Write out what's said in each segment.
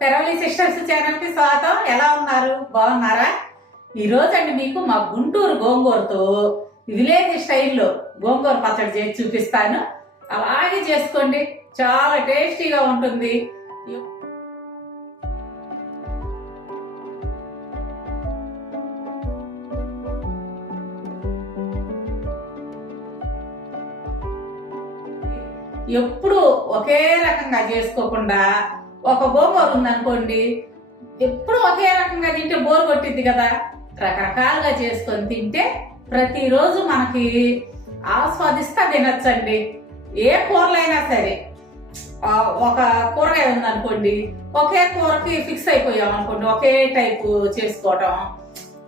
Peravali sisters ఛానల్కి స్వాగతం. ఎలా ఉన్నారు? బాగున్నారా? ఈరోజు అండి మీకు మా గుంటూరు గోంగూరతో విలేజ్ స్టైల్లో గోంగూర పచ్చడి చేసి చూపిస్తాను. అలాగే చేసుకోండి. చాలా టేస్టీగా ఉంటుంది. ఎప్పుడు ఒకే రకంగా చేసుకోకుండా ఒక గోంగూర ఉందనుకోండి ఎప్పుడు ఒకే రకంగా తింటే బోర్ కొట్టింది కదా? రకరకాలుగా చేసుకొని తింటే ప్రతిరోజు మనకి ఆస్వాదిస్తా తినచ్చండి. ఏ కూరలైనా సరే. ఒక కూరగాయ ఉందనుకోండి ఒకే కూరకి ఫిక్స్ అయిపోయాం అనుకోండి ఒకే టైపు చేసుకోవటం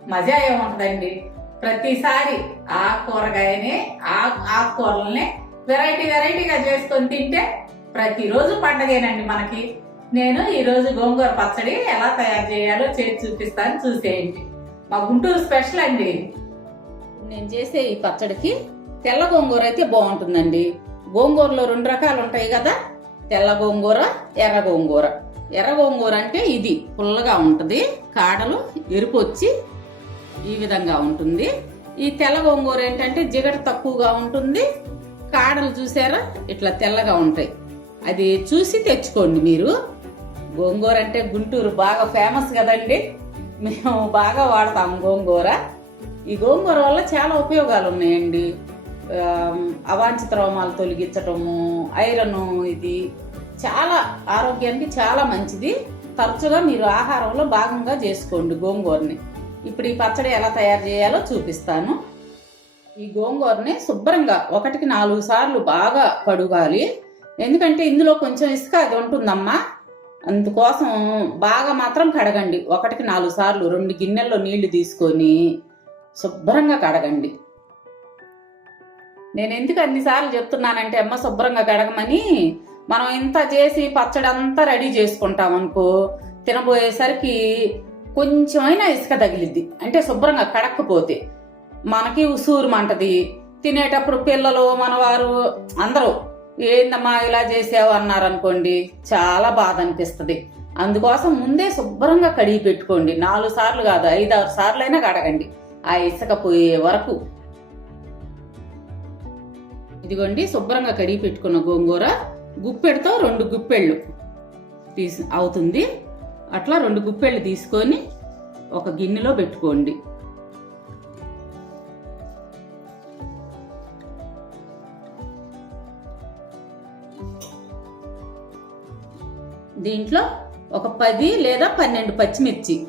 మజా ఏముంటుందండి. ప్రతిసారి ఆ కూరగాయని ఆ ఆకుకూరల్ని వెరైటీ వెరైటీగా చేసుకొని తింటే ప్రతిరోజు పండగేనండి మనకి. నేను ఈరోజు గోంగూర పచ్చడి ఎలా తయారు చేయాలో చేసి చూపిస్తాను చూసేయండి. మా గుంటూరు స్పెషల్ అండి. నేను చేసే ఈ పచ్చడికి తెల్ల గోంగూర అయితే బాగుంటుందండి. గోంగూరలో రెండు రకాలు ఉంటాయి కదా తెల్ల గోంగూర ఎర్ర గోంగూర. ఎర్ర గోంగూర అంటే ఇది పుల్లగా ఉంటుంది కాడలు ఎరుపు వచ్చి ఈ విధంగా ఉంటుంది. ఈ తెల్ల గోంగూర ఏంటంటే జిగట తక్కువగా ఉంటుంది. కాడలు చూసారా? ఇట్లా తెల్లగా ఉంటాయి. అది చూసి తెచ్చుకోండి మీరు. గోంగూర అంటే గుంటూరు. బాగా ఫేమస్ కదండి. మేము బాగా వాడతాం గోంగూర. ఈ గోంగూర వల్ల చాలా ఉపయోగాలు ఉన్నాయండి. అవాంఛిత రోమాలు తొలగించటము ఐరన్ ఇది చాలా ఆరోగ్యానికి చాలా మంచిది. తరచుగా మీరు ఆహారంలో భాగంగా చేసుకోండి గోంగూరని. ఇప్పుడు ఈ పచ్చడి ఎలా తయారు చేయాలో చూపిస్తాను. ఈ గోంగూరని శుభ్రంగా ఒకటికి నాలుగు సార్లు బాగా కడుగాలి. ఎందుకంటే ఇందులో కొంచెం ఇసుక అది ఉంటుందమ్మా. అందుకోసం బాగా మాత్రం కడగండి. ఒకటికి నాలుగు సార్లు రెండు గిన్నెల్లో నీళ్ళు తీసుకొని శుభ్రంగా కడగండి. నేను ఎందుకు అన్నిసార్లు చెప్తున్నానంటే అమ్మ శుభ్రంగా కడగమని మనం ఇంత చేసి పచ్చడి అంతా రెడీ చేసుకుంటాం అనుకో తినబోయేసరికి కొంచెమైనా ఇసుక తగిలిద్ది. అంటే శుభ్రంగా కడక్కపోతే మనకి ఉసూరు మంటది. తినేటప్పుడు పిల్లలు మనవారు అందరూ ఏందమ్మా ఇలా చేసావు అన్నారు అనుకోండి చాలా బాధ అనిపిస్తుంది. అందుకోసం ముందే శుభ్రంగా కడిగి పెట్టుకోండి. నాలుగు సార్లు కాదు ఐదు ఆరు సార్లు అయినా కడగండి. ఆ ఇసుక పోయే వరకు. ఇదిగోండి శుభ్రంగా కడిగి పెట్టుకున్న గోంగూర గుప్పెడుతో రెండు గుప్పెళ్ళు తీసి అవుతుంది. అట్లా రెండు గుప్పెళ్ళు తీసుకొని ఒక గిన్నెలో పెట్టుకోండి. దీంట్లో ఒక పది లేదా పన్నెండు పచ్చిమిర్చి.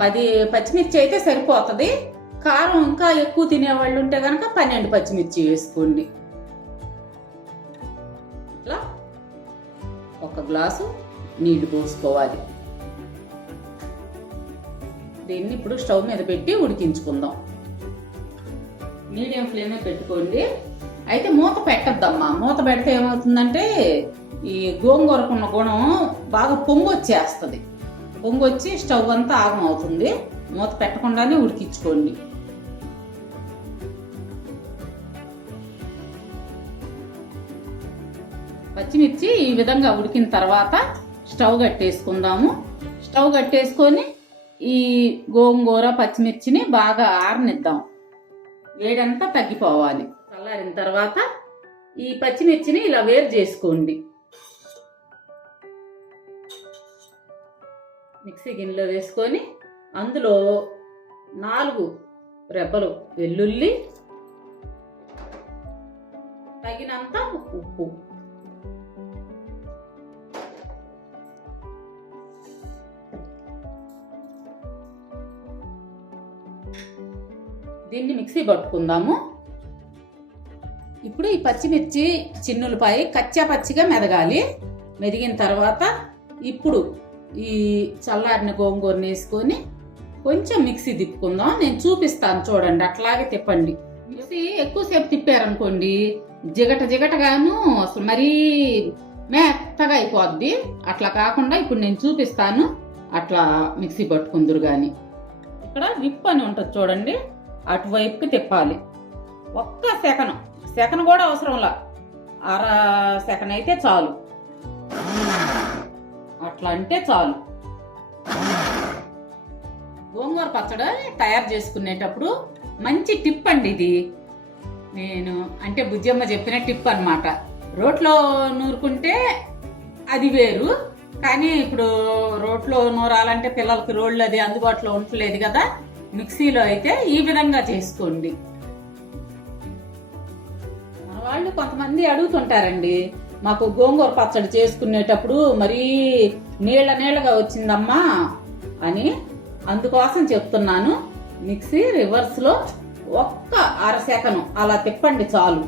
పది పచ్చిమిర్చి అయితే సరిపోతుంది. కారం ఇంకా ఎక్కువ తినేవాళ్ళు ఉంటే కనుక పన్నెండు పచ్చిమిర్చి వేసుకోండి. ఇట్లా ఒక గ్లాసు నీళ్ళు పోసుకోవాలి. దీన్ని ఇప్పుడు స్టవ్ మీద పెట్టి ఉడికించుకుందాం. మీడియం ఫ్లేమే పెట్టుకోండి. అయితే మూత పెట్టద్దమ్మా. మూత పెడితే ఏమవుతుందంటే ఈ గోంగూరకున్న గుణం బాగా పొంగు వచ్చేస్తుంది పొంగు వచ్చి స్టవ్ అంతా ఆగం అవుతుంది మూత పెట్టకుండానే ఉడికించుకోండి. పచ్చిమిర్చి ఈ విధంగా ఉడికిన తర్వాత స్టవ్ కట్టేసుకుందాము. స్టవ్ కట్టేసుకొని ఈ గోంగూర పచ్చిమిర్చిని బాగా ఆరనిద్దాం. వేడంతా తగ్గిపోవాలి. చల్లారిన తర్వాత ఈ పచ్చిమిర్చిని ఇలా వేరు చేసుకోండి. మిక్సీ గిన్నెలో వేసుకొని అందులో నాలుగు రెబ్బలు వెల్లుల్లి తగినంత ఉప్పు. దీన్ని మిక్సీ పట్టుకుందాము. ఇప్పుడు ఈ పచ్చిమిర్చి చిన్నులపై కచ్చా పచ్చిగా మెదగాలి. మెదిగిన తర్వాత ఇప్పుడు ఈ చల్లారిన గోంగూరని వేసుకొని కొంచెం మిక్సీ తిప్పుకుందాం. నేను చూపిస్తాను చూడండి అట్లాగే తిప్పండి. మిక్సీ ఎక్కువసేపు తిప్పారనుకోండి జిగట జిగటగాను అసలు మరీ మెత్తగా అయిపోద్ది. అట్లా కాకుండా ఇప్పుడు నేను చూపిస్తాను అట్లా మిక్సీ పట్టుకుందరు కానీ ఇక్కడ విప్ అని ఉంటుంది చూడండి అటువైపుకి తిప్పాలి. ఒక్క సెకను సెకన్ కూడా అవసరంలా. అర సెకన్ అయితే చాలు. అట్లా అంటే చాలు. గోంగూర పచ్చడి తయారు చేసుకునేటప్పుడు మంచి టిప్ అండి ఇది. నేను అంటే బుజ్జమ్మ చెప్పిన టిప్ అనమాట రోట్లో నూరుకుంటే అది వేరు. కానీ ఇప్పుడు రోట్లో నూరాలంటే పిల్లలకి రోళ్ళు అది అందుబాటులో ఉండలేదు కదా. మిక్సీలో అయితే ఈ విధంగా చేసుకోండి. మన వాళ్ళు కొంతమంది అడుగుతుంటారండి మాకు గోంగూర పచ్చడి చేసుకునేటప్పుడు మరీ నీళ్ళ నీళ్ళగా వచ్చిందమ్మా అని అందుకోసం చెప్తున్నాను. మిక్సీ రివర్స్లో ఒక్క అర సెకను అలా తిప్పండి చాలు.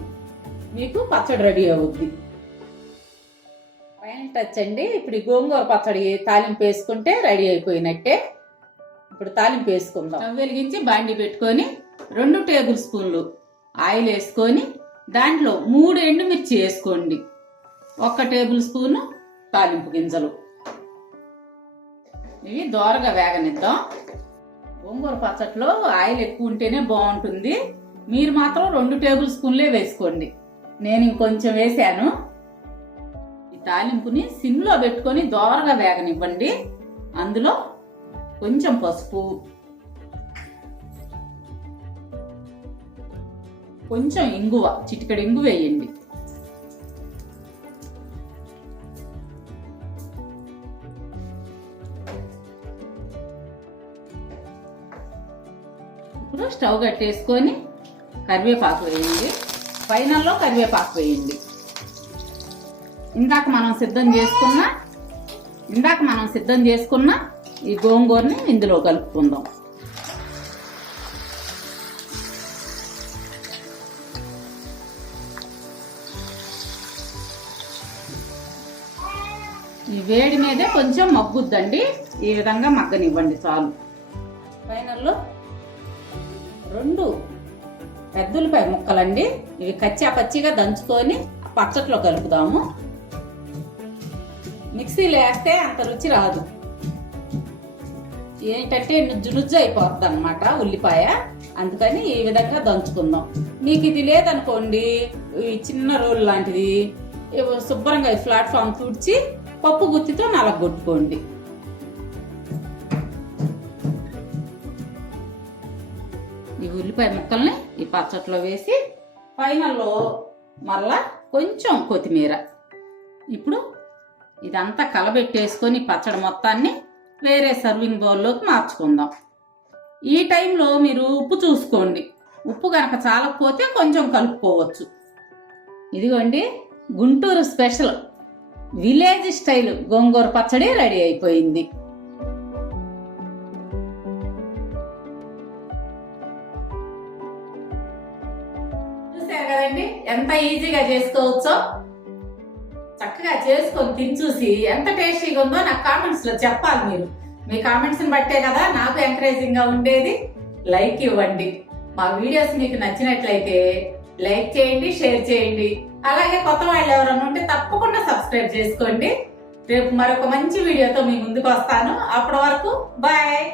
మీకు పచ్చడి రెడీ అవుద్ది. పైన టచ్ అండి. ఇప్పుడు గోంగూర పచ్చడి తాలింపు వేసుకుంటే రెడీ అయిపోయినట్టే. ఇప్పుడు తాలింపు వేసుకుందాం. స్టవ్ వెలిగించి బాండి పెట్టుకొని రెండు టేబుల్ స్పూన్లు ఆయిల్ వేసుకొని దాంట్లో మూడు ఎండుమిర్చి వేసుకోండి. ఒక్క టేబుల్ స్పూన్ తాలింపు గింజలు. ఇవి దోరగా వేగనిద్దాం. గోంగూర పచ్చట్లో ఆయిల్ ఎక్కువ ఉంటేనే బాగుంటుంది. మీరు మాత్రం రెండు టేబుల్ స్పూన్లే వేసుకోండి. నేను ఇంకొంచెం వేసాను. ఈ తాలింపుని సిమ్లో పెట్టుకొని దోరగా వేగనివ్వండి. అందులో కొంచెం పసుపు కొంచెం ఇంగువ చిటికెడు ఇంగు వేయండి. ఇప్పుడు స్టవ్ కట్టేసుకొని కరివేపాకు వేయండి. ఫైనల్లో కరివేపాకు వేయండి. ఇందాక మనం సిద్ధం చేసుకున్న ఇందాక మనం సిద్ధం చేసుకున్న ఈ గోంగూరని ఇందులో కలుపుకుందాం. వేడి మీదే కొంచెం మగ్గుద్దండి. ఈ విధంగా మగ్గనివ్వండి చాలు. ఫైనల్లో రెండు పెద్దలపై ముక్కలండి. ఇవి కచ్చా పచ్చిగా దంచుకొని పచ్చట్లో కలుపుదాము. మిక్సీలో వేస్తే అంత రుచి రాదు. ఏంటంటే నుజ్జు నుజ్జు అయిపోద్ది అనమాట ఉల్లిపాయ. అందుకని ఈ విధంగా దంచుకుందాం. మీకు ఇది లేదనుకోండి ఈ చిన్న రోల్ లాంటిది శుభ్రంగా ఈ ప్లాట్ఫామ్ తుడిచి పప్పు గుత్తితో నలగొట్టుకోండి. ఈ ఉల్లిపాయ ముక్కల్ని ఈ పచ్చట్లో వేసి పైనలో మళ్ళా కొంచెం కొత్తిమీర. ఇప్పుడు ఇదంతా కలబెట్టేసుకొని పచ్చడి మొత్తాన్ని వేరే సర్వింగ్ బౌల్లోకి మార్చుకుందాం. ఈ టైంలో మీరు ఉప్పు చూసుకోండి. ఉప్పు కనుక చాలకపోతే కొంచెం కలుపుకోవచ్చు. ఇదిగోండి Guntur special village style gongura పచ్చడి రెడీ అయిపోయింది. చూసారు కదండి? ఎంత ఈజీగా చేసుకోవచ్చో? చక్కగా చేసుకొని తిని చూసి ఎంత టేస్టీగా ఉందో నాకు కామెంట్స్లో చెప్పాలి మీరు. మీ కామెంట్స్ని బట్టే కదా నాకు ఎంకరేజింగ్గా ఉండేది. లైక్ ఇవ్వండి. మా వీడియోస్ మీకు నచ్చినట్లయితే లైక్ చేయండి షేర్ చేయండి. అలాగే కొత్త వాళ్ళు ఎవరైనా ఉంటే తప్పకుండా సబ్స్క్రైబ్ చేసుకోండి. రేపు మరొక మంచి వీడియోతో మీ ముందుకు వస్తాను. అప్పటి వరకు బాయ్.